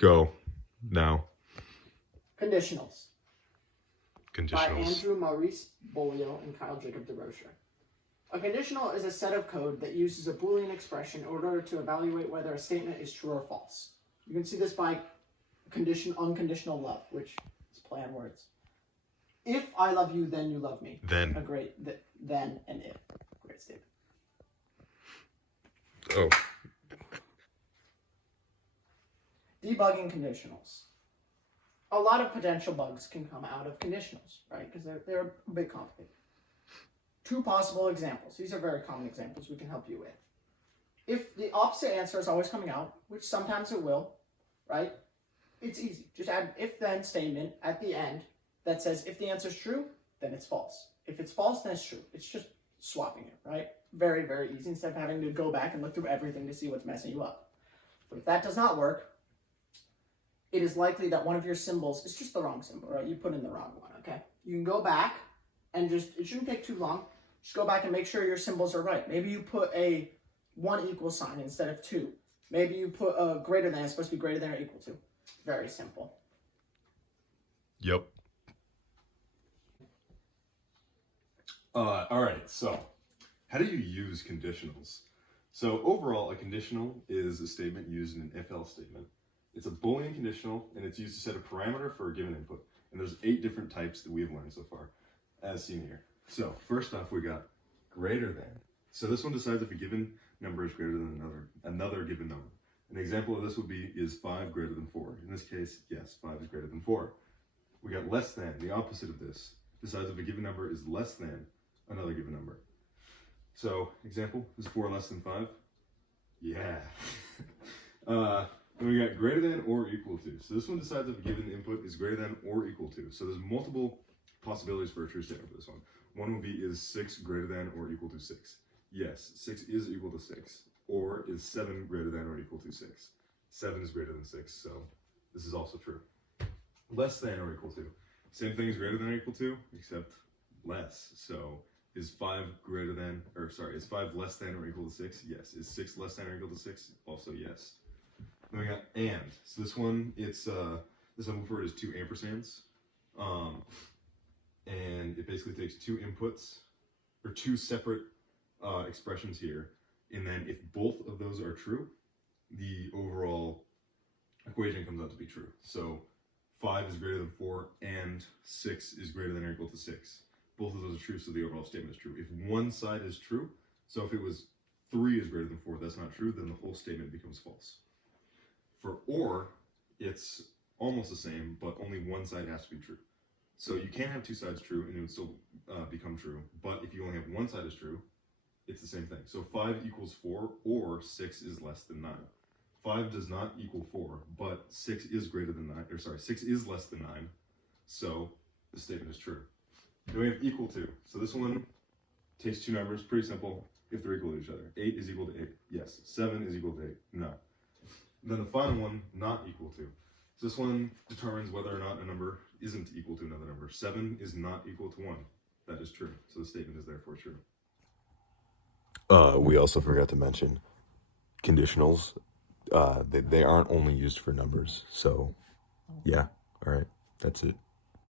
Go. Now. Conditionals. By Conditionals. Andrew Maurice Bolio and Kyle Jacob DeRocher. A conditional is a set of code that uses a Boolean expression in order to evaluate whether a statement is true or false. You can see this by unconditional love, which is play on words. If I love you, then you love me. Then. A great then and if. Great statement. Oh. Debugging conditionals. A lot of potential bugs can come out of conditionals, right? Because they're a bit complicated. Two possible examples. These are very common examples we can help you with. If the opposite answer is always coming out, which sometimes it will, right? It's easy. Just add an if-then statement at the end that says if the answer is true, then it's false. If it's false, then it's true. It's just swapping it, right? Very, very easy instead of having to go back and look through everything to see what's messing you up. But if that does not work, it is likely that one of your symbols is just the wrong symbol, right? You put in the wrong one, okay? You can go back and it shouldn't take too long. Just go back and make sure your symbols are right. Maybe you put a 1 equal sign instead of 2. Maybe you put a greater than, it's supposed to be greater than or equal to. Very simple. Yep. All right, so how do you use conditionals? So overall, a conditional is a statement used in an if-else statement. It's a Boolean conditional, and it's used to set a parameter for a given input. And there's 8 different types that we've learned so far, as seen here. So first off, we got greater than. So this one decides if a given number is greater than another given number. An example of this would be, is 5 greater than 4? In this case, yes, 5 is greater than 4. We got less than, the opposite of this, decides if a given number is less than another given number. So, example, is 4 less than 5? Yeah. Then we got greater than or equal to. So this one decides if a given input is greater than or equal to. So there's multiple possibilities for a true statement for this one. One would be, is 6 greater than or equal to 6? Yes, 6 is equal to 6. Or is 7 greater than or equal to 6? 7 is greater than 6, so this is also true. Less than or equal to. Same thing as greater than or equal to, except less. So is 5 greater than, or sorry, is 5 less than or equal to 6? Yes. Is 6 less than or equal to 6? Also yes. Then we got and. So this one, it's this symbol for it is 2 ampersands. And it basically takes 2 inputs, or 2 separate expressions here. And then if both of those are true, the overall equation comes out to be true. So 5 is greater than 4 and 6 is greater than or equal to 6. Both of those are true, so the overall statement is true. If one side is true, so if it was 3 is greater than 4, that's not true, then the whole statement becomes false. For or, it's almost the same, but only one side has to be true. So you can't have 2 sides true and it would still become true, but if you only have one side is true, it's the same thing. So 5 equals 4 or 6 is less than 9. 5 does not equal 4, but 6 is greater than 9, or sorry, 6 is less than 9, so the statement is true. Then we have equal to. So this one takes 2 numbers, pretty simple, if they're equal to each other. 8 is equal to 8, yes. 7 is equal to 8, no. Then the final one, not equal to. So this one determines whether or not a number isn't equal to another number. 7 is not equal to 1. That is true. So the statement is therefore true. We also forgot to mention conditionals. They aren't only used for numbers. So, yeah. All right. That's it.